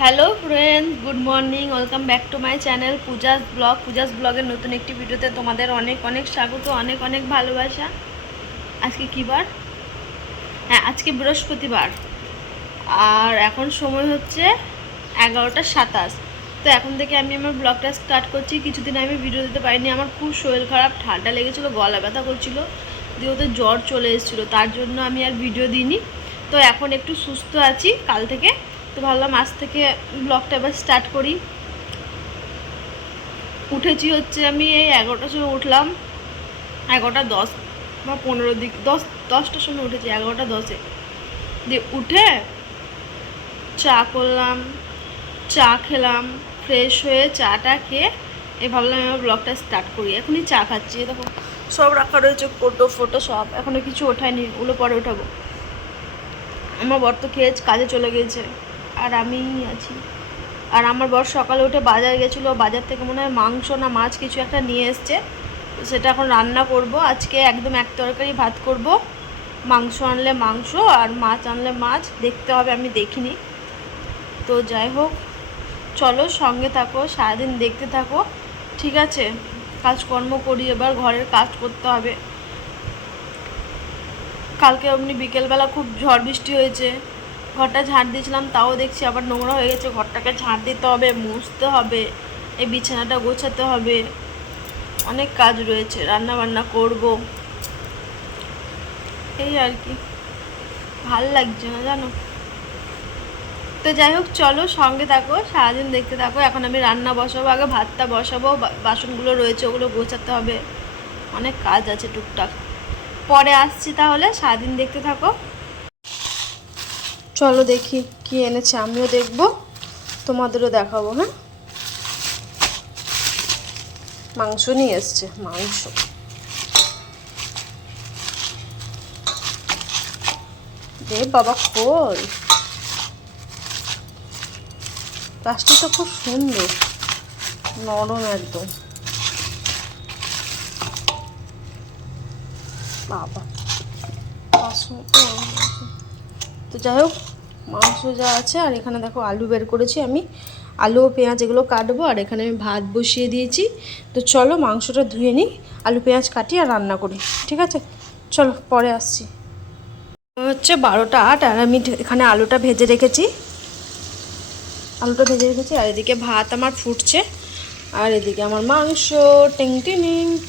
Hello friends, good morning. Welcome back to my channel Puja's ব্লগের নতুন একটি ভিডিওতে তোমাদের অনেক অনেক স্বাগত, অনেক অনেক ভালোবাসা। আজকে কী বার? হ্যাঁ, আজকে বৃহস্পতিবার। আর এখন সময় হচ্ছে 11:27। তো এখন থেকে আমি আমার ব্লগটা স্টার্ট করছি। কিছুদিন আমি ভিডিও দিতে পারিনি, আমার খুব শরীর খারাপ, ঠান্ডা লেগেছিলো, গলা ব্যথা করছিল, দিয়ে ওদের জ্বর চলে এসেছিলো, তার জন্য আমি আর ভিডিও দিইনি। তো এখন একটু সুস্থ আছি কাল থেকে, তো ভাবলাম আজ থেকে ব্লগটা এবার স্টার্ট করি। উঠেছি হচ্ছে আমি এই 11টার সময় উঠলাম, 11:10 বা 15 দিক 10টার সময় উঠেছি, 11:10-এ। দিয়ে উঠে চা করলাম, চা খেলাম, ফ্রেশ হয়ে চাটা খেয়ে ভাবলাম আমার ব্লগটা স্টার্ট করি। এখনই চা খাচ্ছি, দেখো সব রাখা রয়েছে, কোটো ফোটো সব, এখনও কিছু ওঠায়নি, ওগুলো পরে ওঠাবো। আমার বর তো খেয়ে কাজে চলে গেছে, আর আমি আছি। আর আমার বর সকালে উঠে বাজার গেছিলো, বাজার থেকে মনে হয় মাংস না মাছ কিছু একটা নিয়ে এসছে, তো সেটা এখন রান্না করব। আজকে একদম এক তরকারি ভাত করব। মাংস আনলে মাংস আর মাছ আনলে মাছ, দেখতে হবে, আমি দেখিনি। তো যাই হোক, চলো সঙ্গে থাকো, সারাদিন দেখতে থাকো, ঠিক আছে? কাজকর্ম করি, এবার ঘরের কাজ করতে হবে। কালকে এমনি বিকেলবেলা খুব ঝড় বৃষ্টি হয়েছে, ঘরটা ঝাড় দিয়েছিলাম, তাও দেখছি আবার নোংরা হয়ে গেছে। ঘরটাকে ঝাড় দিতে হবে, মুছতে হবে, এই বিছানাটা গোছাতে হবে, অনেক কাজ রয়েছে, রান্না বান্না করব, এই আর কি। ভাল লাগছে না জানো। তো যাই হোক, চলো সঙ্গে থাকো, সারাদিন দেখতে থাকো। এখন আমি রান্না বসাবো, আগে ভাতটা বসাবো, বাসনগুলো রয়েছে ওগুলো গোছাতে হবে, অনেক কাজ আছে টুকটাক। পরে আসছি তাহলে, সারাদিন দেখতে থাকো। চলো দেখি কি এনেছে, আমিও দেখবো, তোমাদেরও দেখাবো। হ্যাঁ, মাংস নিয়ে এসছে, মাংস। রে বাবা, খোল, প্লাস্টিকটা খুব সুন্দর, নরম একদম। বাবা, তো যাই হোক, মাংস যা আছে, আর এখানে দেখো আলু বের করেছি আমি, আলু ও পেঁয়াজ এগুলো কাটবো, আর এখানে আমি ভাত বসিয়ে দিয়েছি। তো চলো মাংসটা ধুয়ে নিই, আলু পেঁয়াজ কাটি আর রান্না করি, ঠিক আছে? চলো পরে আসছি। হচ্ছে 12:08, আর আমি এখানে আলুটা ভেজে রেখেছি, আর এদিকে ভাত আমার ফুটছে, আর এদিকে আমার মাংস টিং টিং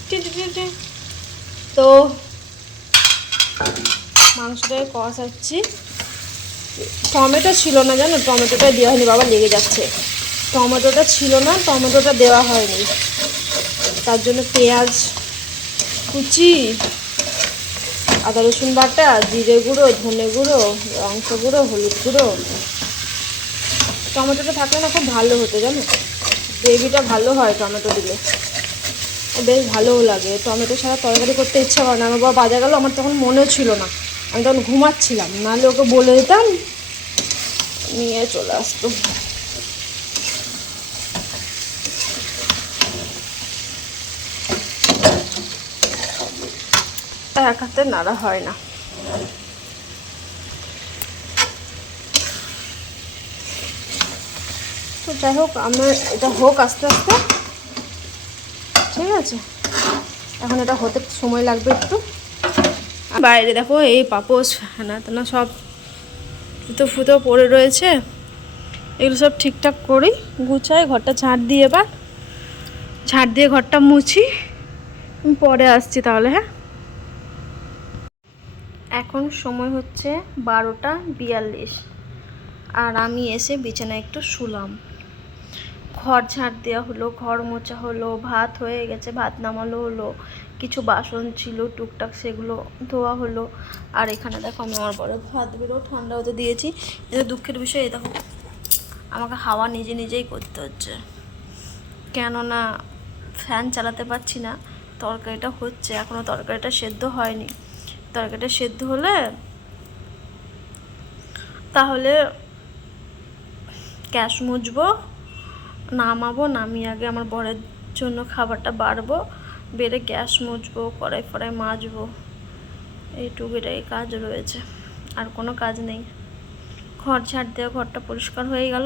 টিং টিং টিং। তো মাংসটাকে কষাচ্ছি। টমেটো ছিল না জানো, টমেটোটা দেওয়া হয়নি, বাবা লেগে যাচ্ছে। টমেটোটা ছিল না, টমেটোটা দেওয়া হয়নি, তার জন্য পেঁয়াজ কুচি, আদা রসুন বাটা, জিরে গুঁড়ো, ধনে গুঁড়ো, লঙ্কা গুঁড়ো, হলুদ গুঁড়ো। টমেটোটা থাকলে না খুব ভালো হতো জানো, গ্রেভিটা ভালো হয় টমেটো দিলে, বেশ ভালোও লাগে। টমেটো ছাড়া তরকারি করতে ইচ্ছা করে না। আমার বাবা বাজার গেল, আমার তখন মনেও ছিল না, আমি তখন ঘুমাচ্ছিলাম, নাহলে ওকে বলে দিতাম, নিয়ে চলে আসতো। এক হাতে নাড়া হয় না। তো যাই হোক, আমার এটা হোক আস্তে আস্তে, ঠিক আছে? এখন এটা হতে সময় লাগবে একটু। বাইরে দেখো এই পাপোশ হ্যানা তেনা সব ফুটো ফুটো পড়ে রয়েছে, এগুলো সব ঠিকঠাক করি, গুছাই, ঘরটা ঝাঁট দিয়ে, এবার ঝাঁট দিয়ে ঘরটা মুছি। পরে আসছি তাহলে, হ্যাঁ। এখন সময় হচ্ছে 12:42, আর আমি এসে বিছানায় একটু শুলাম। ঘর ঝাড় দেওয়া হলো, ঘর মোছা হলো, ভাত হয়ে গেছে, ভাত নামালো হলো, কিছু বাসন ছিল টুকটাক সেগুলো ধোয়া হলো। আর এখানে দেখো আমি আমার বড় ভাতগুলো ঠান্ডা হতে দিয়েছি। এটা দুঃখের বিষয়, এই দেখো আমাকে হাওয়া নিজে নিজেই করতে হচ্ছে, কেননা ফ্যান চালাতে পারছি না। তরকারিটা হচ্ছে, এখনও তরকারিটা সেদ্ধ হয়নি। তরকারিটা সেদ্ধ হলে তাহলে গ্যাস মুছবো, নামাবো, নামিয়ে আগে আমার বরের জন্য খাবারটা বাড়বো, বেড়ে গ্যাস মুছবো, কড়াই ফড়াই মাজবো, এইটুকুটাই কাজ রয়েছে, আর কোনো কাজ নেই। ঘর ঝাড় দেওয়া, ঘরটা পরিষ্কার হয়ে গেল।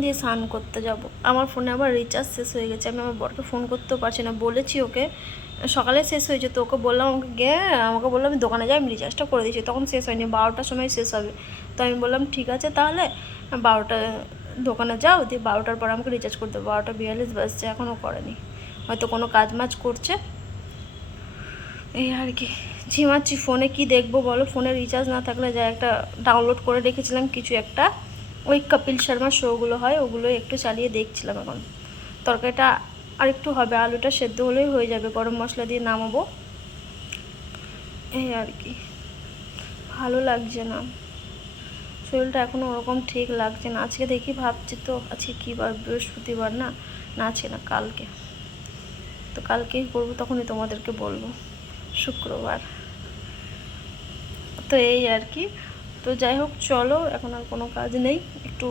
দিয়ে স্নান করতে যাব। আমার ফোনে আবার রিচার্জ শেষ হয়ে গেছে, আমি আমার বরকে ফোন করতেও পারছি না। বলেছি ওকে, সকালে শেষ হয়েছে, তো ওকে বললাম, আমাকে বললাম আমি দোকানে যাই, আমি রিচার্জটা করে দিয়েছি। তখন শেষ হয়নি, 12টার সময় শেষ হবে। তো আমি বললাম ঠিক আছে তাহলে 12টা দোকানে যাও, দিয়ে 12টার পর আমাকে রিচার্জ করতে হবে। 12টা 42 বাজছে, এখনও করেনি, হয়তো কোনো কাজ মাজ করছে। এই আর কি, ঝিমাচ্ছি। ফোনে কি দেখবো বলো, ফোনে রিচার্জ না থাকলে যা একটা ডাউনলোড করে রেখেছিলাম কিছু একটা, ওই কপিল শর্মার শোগুলো হয়, ওগুলো একটু চালিয়ে দেখছিলাম। এখন তরকারিটা আর একটু হবে, আলুটা সেদ্ধ হলেই হয়ে যাবে, গরম মশলা দিয়ে নামাবো। এই আর কি, ভালো লাগছে না, শরীরটা এখনও ওরকম ঠিক লাগছে না। আজকে দেখি, ভাবছি তো আজকে কী বার, বৃহস্পতিবার না, না আজকে না কালকে, তো কালকেই করবো, তখনই তোমাদেরকে বলবো, শুক্রবার। তো এই আর কি, তো যাই হোক চলো, এখন আর কোনো কাজ নেই, একটু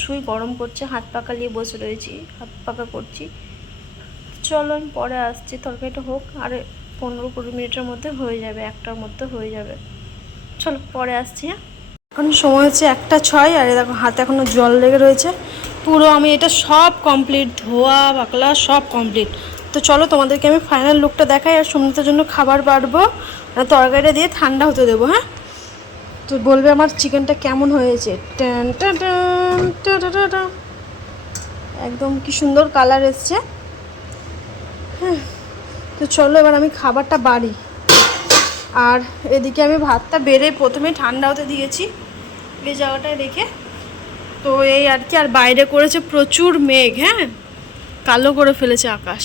শুই, গরম করছে, হাত পাকা নিয়ে বসে রয়েছি, হাত পাকা করছি। চলো আমি পরে আসছি, তরকারিটা হোক, আর 15-20 মিনিটের মধ্যে হয়ে যাবে, 1টার মধ্যে হয়ে যাবে। চলো পরে আসছি। হ্যাঁ, এখন সময় হচ্ছে 1টা 6, আর দেখো হাতে এখনও জল লেগে রয়েছে পুরো। আমি এটা সব কমপ্লিট, ধোয়া বাকলা সব কমপ্লিট। তো চলো তোমাদেরকে আমি ফাইনাল লুকটা দেখাই, আর সুমিতের জন্য খাবার বাড়বো, তরকারিটা দিয়ে ঠান্ডা হতে দেবো। হ্যাঁ, তো বলবে আমার চিকেনটা কেমন হয়েছে। টান টান টান টান টান, একদম কি সুন্দর কালার এসছে। হ্যাঁ, তো চলো এবার আমি খাবারটা বাড়ি, আর এদিকে আমি ভাতটা বেড়ে প্রথমে ঠান্ডা হতে দিয়েছি এই জায়গাটায় রেখে। তো এই আর কি, আর বাইরে করেছে প্রচুর মেঘ, হ্যাঁ, কালো করে ফেলেছে আকাশ।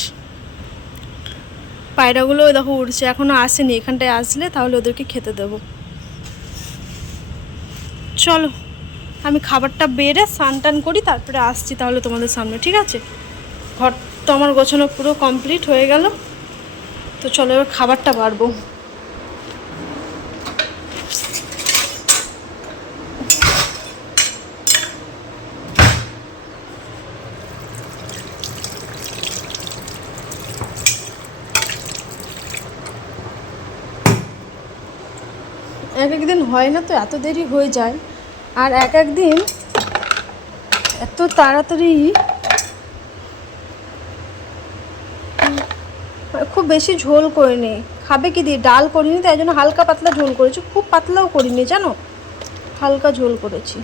পায়রাগুলো দেখো উড়ছে, এখনও আসেনি, এখানটায় আসলে তাহলে ওদেরকে খেতে দেবো। চলো আমি খাবারটা বেড়ে স্নান টান করি, তারপরে আসছি তাহলে তোমাদের সামনে, ঠিক আছে? ঘর তো আমার গোছানো পুরো কমপ্লিট হয়ে গেল, তো চলো এবার খাবারটা বাড়বো। এক একদিন হয় না তো, এত দেরি হয়ে যায়, আর এক একদিন এত তাড়াতাড়ি, খুব বেশি ঝোল করিনি। খাবে কি দিয়ে, ডাল করিনি, তাই জন্য হালকা পাতলা ঝোল করেছি, খুব পাতলাও করিনি জানো, হালকা ঝোল করেছি।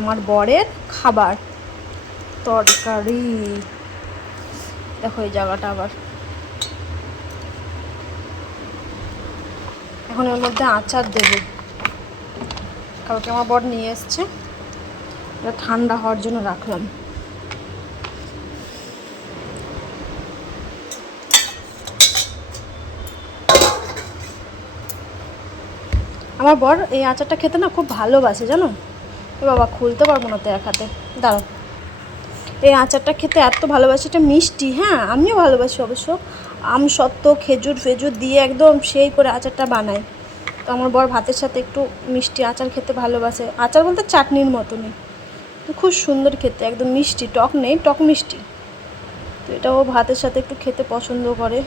আমার বরের খাবার তরকারি, দেখো এই জায়গাটা আবার, এখন এর মধ্যে আচার দেবো, কালকে আমার বর নিয়ে এসছে, এটা ঠান্ডা হওয়ার জন্য রাখলাম। আমার বর এই আচারটা খেতে না খুব ভালোবাসে জানো। এ বাবা, খুলতে পারবো না তো এক হাতে, দাঁড়াও। এই আচারটা খেতে এত ভালোবাসে, এটা মিষ্টি, হ্যাঁ আমিও ভালোবাসি অবশ্য, আমসত্ত্ব খেজুর ফেজুর দিয়ে একদম সেই করে আচারটা বানায়। তো আমার বর ভাতের সাথে একটু মিষ্টি আচার খেতে ভালোবাসে, আচার বলতে চাটনির মতনই, তো খুব সুন্দর খেতে, একদম মিষ্টি, টক নেই, টক মিষ্টি। তো এটা ও ভাতের সাথে একটু খেতে পছন্দ করে।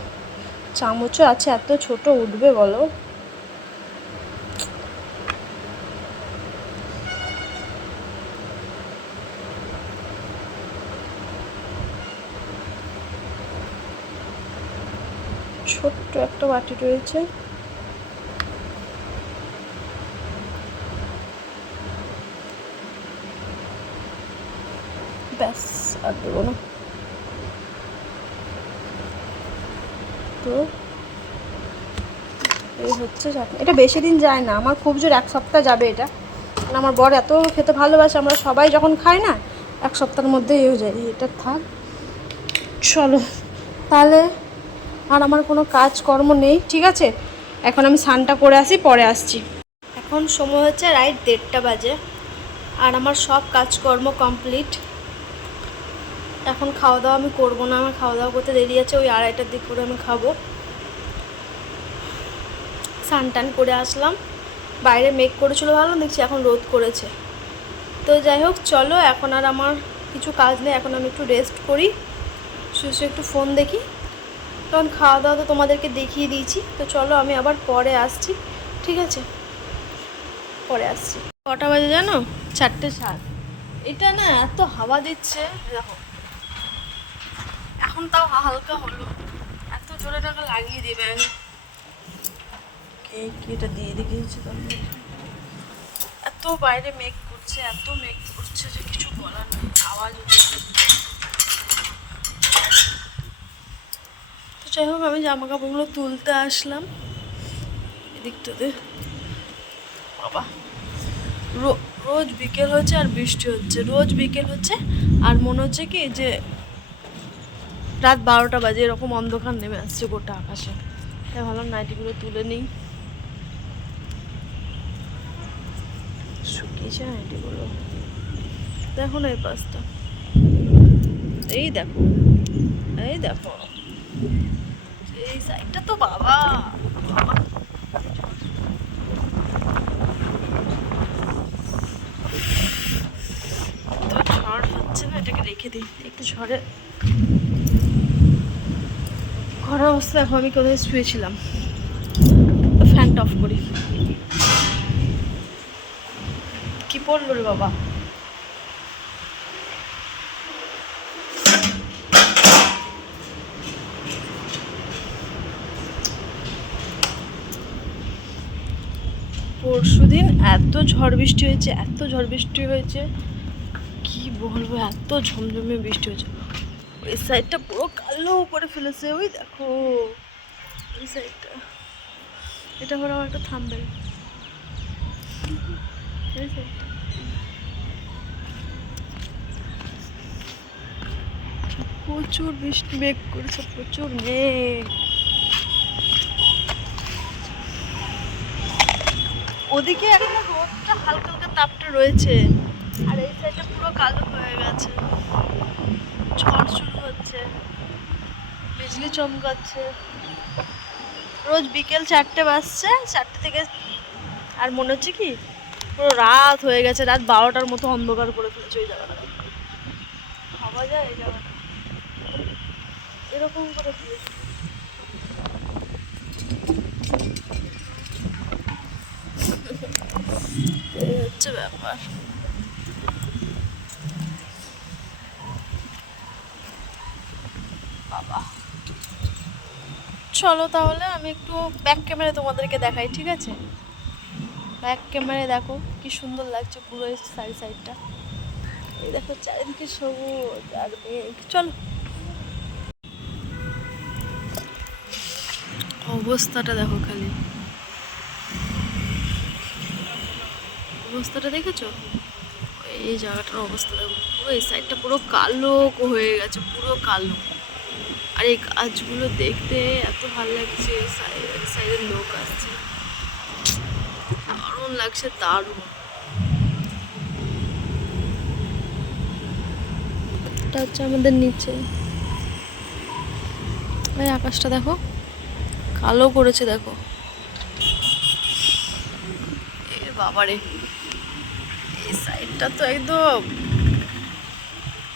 চামচও আছে, এত ছোট উঠবে বলো। ছোট্ট একটা বাটি রয়েছে, ব্যাস আর দেবো না। তো এই হচ্ছে চাটনি, এটা বেশি দিন যায় না, আমার খুব জোর 1 সপ্তাহ যাবে এটা, কারণ আমার বর এত খেতে ভালোবাসে, আমরা সবাই যখন খাই না 1 সপ্তাহের মধ্যেই হয়ে যায়, এটা থাক। চলো তাহলে, আর আমার কোনো কাজকর্ম নেই, ঠিক আছে, এখন আমি স্নানটা করে আসি, পরে আসছি। এখন সময় হচ্ছে রাইট 1:30 বাজে, আর আমার সব কাজকর্ম কমপ্লিট। এখন খাওয়া দাওয়া আমি করবো না, আমার খাওয়া দাওয়া করতে দেরি আছে, ওই 2:30টার দিক করে আমি খাবো। স্নান টান করে আসলাম, বাইরে মেঘ করেছিল ভালো, দেখছি এখন রোদ করেছে। তো যাই হোক চলো, এখন আর আমার কিছু কাজ নেই, এখন আমি একটু রেস্ট করি, শুধু একটু ফোন দেখি। তখন খাওয়া দাওয়া তো তোমাদেরকে দেখিয়ে দিয়েছি, তো চলো আমি আবার পরে আসছি, ঠিক আছে? পরে আসছি। কটা বাজে জানো? 4:07। এটা না এত হাওয়া দিচ্ছে দেখো, এখন তাও হালকা হলো, এত জোরে টাকা লাগিয়ে দেবে। কে এটা দিয়ে দেখিয়েছে তাহলে, এত বাইরে মেঘ করছে, এত মেঘ করছে যে কিছু বলার নেই, আওয়াজ হচ্ছে। তো যাই হোক, আমি জামা কাপড়গুলো তুলতে আসলাম এদিকটাতে। বাবা, রোজ বিকেল হচ্ছে আর বৃষ্টি হচ্ছে, রোজ বিকেল হচ্ছে আর মনে হচ্ছে কি যে রাত 12টা বাজে, এরকম অন্ধকার নেমে আসছে গোটা আকাশে। তাই ভাবলাম নাইটিগুলো তুলে নিই। শুকিয়েছে নাইটিগুলো, দেখো না এই পাশটা, এই দেখো, এই দেখো এই সাইডটা তো বাবা বাবা, তো ঝড় হচ্ছে না, এটাকে রেখে দিই একটু ঝড়ে। ঘরের অবস্থা দেখো, আমি কোথায় শুয়েছিলাম, ফ্যানটা অফ করি। কি পড়লো রে বাবা, পরশুদিন এত ঝড় বৃষ্টি হয়েছে, এত ঝড় বৃষ্টি হয়েছে কি বলবো, এত ঝমঝমে বৃষ্টি হয়েছে। ওই সাইডটা পুরো কালো করে ফেলেছে, ওই দেখো ওই সাইডটা। এটা হলো আমার একটা থাম্বনেল, এই সাইডটা প্রচুর বৃষ্টি, মেঘ করেছে, প্রচুর মেঘ। ওদিকে এখন রোদটা হালকা হালকা তাপটা রয়েছে, আর এই সাইডটা পুরো কালো হয়ে গেছে। ঝড় শুরু হচ্ছে, বিজলি চমকাচ্ছে। রোজ বিকেল 4টে বাজছে, 4টে থেকে আর মনে হচ্ছে কি পুরো রাত হয়ে গেছে, রাত 12টার মতো অন্ধকার করে ফেলেছে ওই জায়গাটা। ভাবা যায় এই জায়গাটা এরকম করে দিয়েছে। এই হচ্ছে ব্যাপার। বাবা, চলো তাহলে আমি একটু ব্যাক ক্যামেরায় তোমাদেরকে দেখাই, ঠিক আছে? ব্যাক ক্যামেরায় দেখো কি সুন্দর লাগছে পুরো এই সাইডটা, এই দেখো চারিদিকে সবুজ আর মেঘ। চলো, অবস্থাটা দেখো, খালি অবস্থাটা দেখেছো? এই জায়গাটার অবস্থা দেখো, পুরো এই সাইডটা পুরো কালো হয়ে গেছে, পুরো কালো। আর এই গাছগুলো দেখতে এত ভালো লাগছে, সাইডের লোক আসছে, দারুণ লাগছে, দারুণ। এটা হচ্ছে আমাদের নিচে, এই আকাশটা দেখো কালো করেছে, দেখো এ বাবারে, এই সাইডটা তো একদম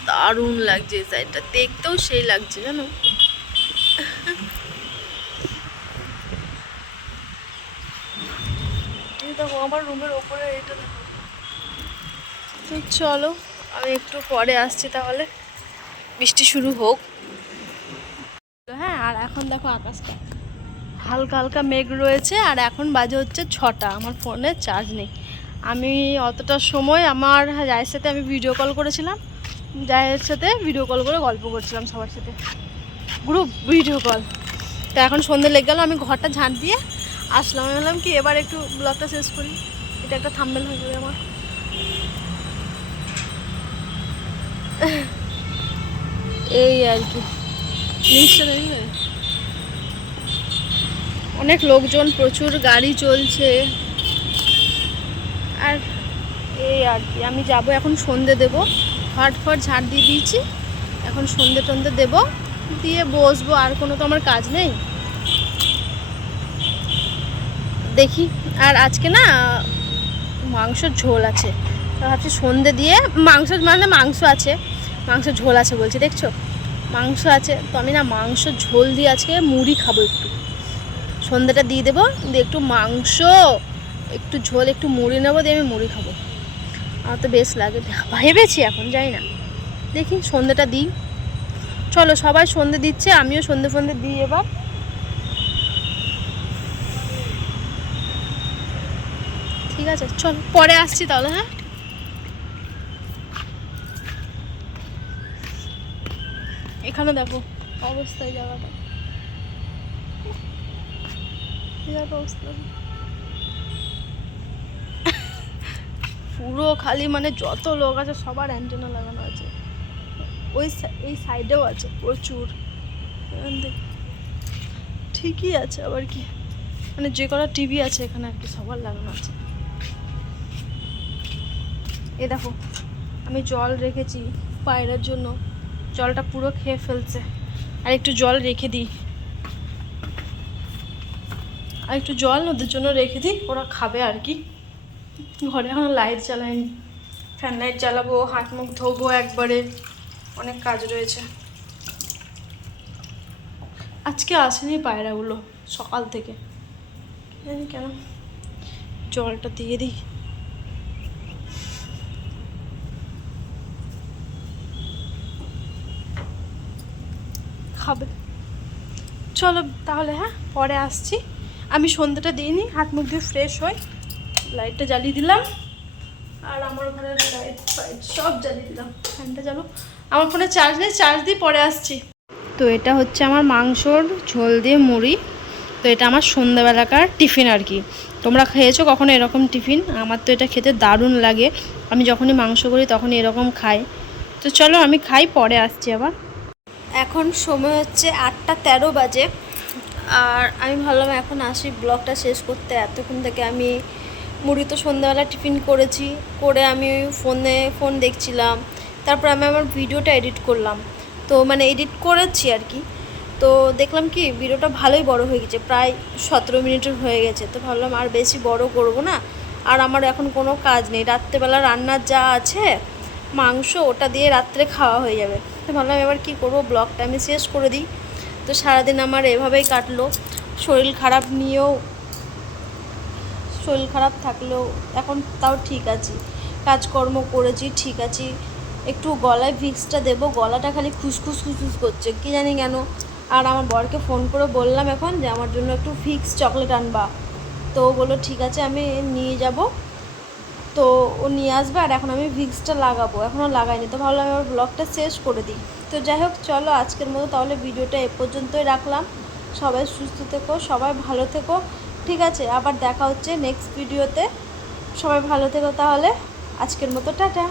দারুণ লাগছে, এই সাইডটা দেখতেও সেই লাগছে জানো। এই দেখো আমার রুমের ওপরে এটা দেখো। তো চলো আমি একটু পরে আসছি তাহলে, বৃষ্টি শুরু হোক। হ্যাঁ, আর এখন দেখো আকাশটা হালকা হালকা মেঘ রয়েছে, আর এখন বাজে হচ্ছে 6টা, আমার ফোনে চার্জ নেই। আমি অতটা সময় আমার জায়ের সাথে আমি ভিডিও কল করেছিলাম, জায়ের সাথে ভিডিও কল করে গল্প করছিলাম সবার সাথে, গ্রুপ ভিডিও কল। তো এখন সন্ধ্যে লেগে গেল, আমি ঘরটা ঝাঁট দিয়ে আসলাম। আমি বললাম কি এবার একটু ব্লগটা শেষ করি, এটা একটা থাম্বনেল হয়ে যাবে আমার। এই আর কি, জিনিসটা দেখবে অনেক লোকজন, প্রচুর গাড়ি চলছে, আর এই আর কি, আমি যাব এখন সন্ধে দেবো, ঘাট ফাট ঝাড় দিয়ে দিয়েছি, এখন সন্ধে টন্ধে দেবো, দিয়ে বসবো, আর কোনো তো আমার কাজ নেই। দেখি, আর আজকে না মাংসর ঝোল আছে, ভাবছি সন্ধে দিয়ে মাংস, মানে মাংস আছে, মাংস ঝোল আছে বলছি, দেখছো মাংস আছে, তো আমি না মাংস ঝোল দিয়ে আজকে মুড়ি খাবো, একটু সন্ধেটা দিয়ে দেবো, দিয়ে একটু মাংস, একটু ঝোল, একটু মুড়ি নেবো, দিয়ে আমি মুড়ি খাবো, আমার তো বেশ লাগে, ভেবেছি এখন যাই না, দেখি সন্ধেটা দিই। চলো, সবাই সন্ধে দিচ্ছে, আমিও সন্ধে ফন্ধে দিই এবার। ঠিক আছে, চল পরে আসছি তাহলে। হ্যাঁ, এখানে দেখো অবস্থায় জায়গাটা, অবস্থা পুরো খালি, মানে যত লোক আছে সবার অ্যান্টেনা লাগানো আছে, ওই এই সাইডেও আছে প্রচুর, ঠিকই আছে আবার কি, মানে যে কটা টিভি আছে এখানে আর কি সবার লাগানো আছে। এ দেখো, আমি জল রেখেছি পায়রার জন্য, জলটা পুরো খেয়ে ফেলছে, আর একটু জল রেখে দিই, আর একটু জল ওদের জন্য রেখে দিই, ওরা খাবে আর কি। ঘরে এখন লাইট জ্বালাইনি, ফ্যান লাইট জ্বালাবো, হাত মুখ ধোবো একবারে, অনেক কাজ রয়েছে। আজকে আসেনি পায়রাগুলো সকাল থেকে, জানি কেন, জলটা দিয়ে দিই। খাবে, চলো তাহলে, হ্যাঁ পরে আসছি, আমি সন্ধ্যাটা দিইনি, হাত মুখ দিয়ে ফ্রেশ হই, লাইটটা জ্বালিয়ে দিলাম, আর আমার ঘরের লাইট ফাইট সব জ্বালিয়ে দিলাম, ফ্যানটা জ্বালো, আমার ফোনে চার্জ নেই, চার্জ দিয়ে পরে আসছি। তো এটা হচ্ছে আমার মাংসর ঝোল দিয়ে মুড়ি, তো এটা আমার সন্ধ্যাবেলাকার টিফিন আর কি। তোমরা খেয়েছো কখনো এরকম টিফিন? আমার তো এটা খেতে দারুণ লাগে, আমি যখনই মাংস করি তখনই এরকম খাই। তো চলো আমি খাই, পরে আসছি আবার। এখন সময় হচ্ছে 8:13 বাজে, আর আমি ভাবলাম এখন আসি ব্লগটা শেষ করতে। এতক্ষণ থেকে আমি মুড়ি তো সন্ধ্যাবেলা টিফিন করেছি, করে আমি ফোন দেখছিলাম, তারপর আমি আমার ভিডিওটা এডিট করলাম, তো মানে এডিট করেছি আর কি। তো দেখলাম কি ভিডিওটা ভালোই বড় হয়ে গেছে, প্রায় 17 মিনিটের হয়ে গেছে, তো ভাবলাম আর বেশি বড় করব না, আর আমার এখন কোনো কাজ নেই, রাত্রেবেলা রান্নার যা আছে মাংস, ওটা দিয়ে রাত্রে খাওয়া হয়ে যাবে, তো ভাবলাম এবার কি করব, ব্লগটা আমি শেষ করে দিই। তো সারাদিন আমার এভাবেই কাটলো, শরীর খারাপ নিয়েও, শরীর খারাপ থাকলেও এখন তাও ঠিক আছি, কাজকর্ম করেছি ঠিক আছি, একটু গলায় ভিক্সটা দেবো, গলাটা খালি খুসখুস খুসখুস করছে কী জানি কেন। আর আমার বরকে ফোন করে বললাম এখন যে আমার জন্য একটু ভিক্স চকলেট আনবা, তো ও বললো ঠিক আছে আমি নিয়ে যাব, তো ও নিয়ে আসবে, আর এখন আমি ভিক্সটা লাগাবো, এখনও লাগাইনি, তো ভাবলাম আমার ব্লগটা শেষ করে দিই। তো যাই হোক, চলো আজকের মতো তাহলে ভিডিওটা এ পর্যন্তই রাখলাম, সবাই সুস্থ থেকো, সবাই ভালো থেকো, ঠিক আছে, আবার দেখা হচ্ছে নেক্সট ভিডিওতে, সবাই ভালো থেকো তাহলে, আজকের মতো টাটা।